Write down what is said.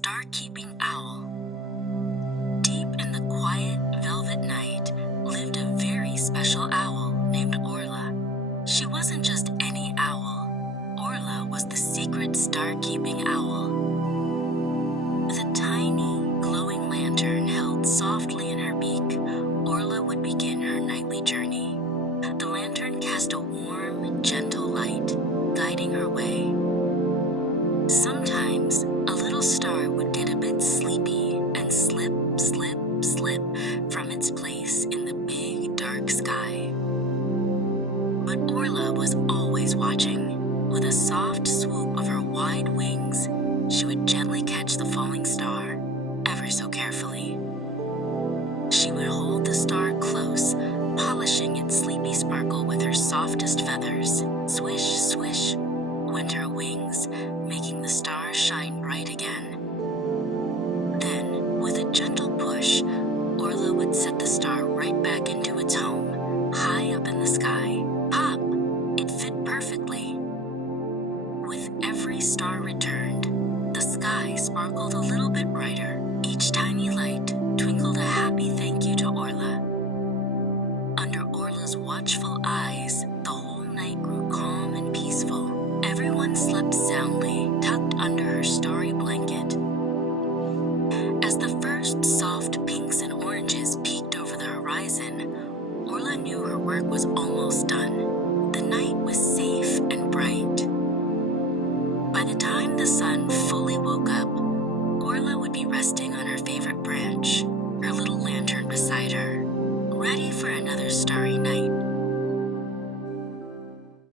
star-keeping owl. Deep in the quiet, velvet night lived a very special owl named Orla. She wasn't just any owl. Orla was the secret star-keeping owl. With a tiny, glowing lantern held softly in her beak, Orla would begin her nightly journey. The lantern cast a warm, gentle light, guiding her way. Sometimes, a little star would get a bit sleepy and slip from its place in the big, dark sky. But Orla was always watching. With a soft swoop of her wide wings, she would gently catch the falling star, ever so carefully. She would hold the star close, polishing its sleepy sparkle with her softest feathers. Swish, swish, went her wings, making the star shine bright again. Then, with a gentle push, Orla would set the star right back into its home, high up in the sky. Pop! It fit perfectly. With every star returned, the sky sparkled a little bit brighter. Each tiny light twinkled a happy thank you to Orla. Under Orla's watchful eyes, the whole night grew calm and peaceful. Everyone slept soundly, tucked under her starry blanket. As the first soft pinks and oranges peeked over the horizon, Orla knew her work was almost done. The night was safe and bright. By the time the sun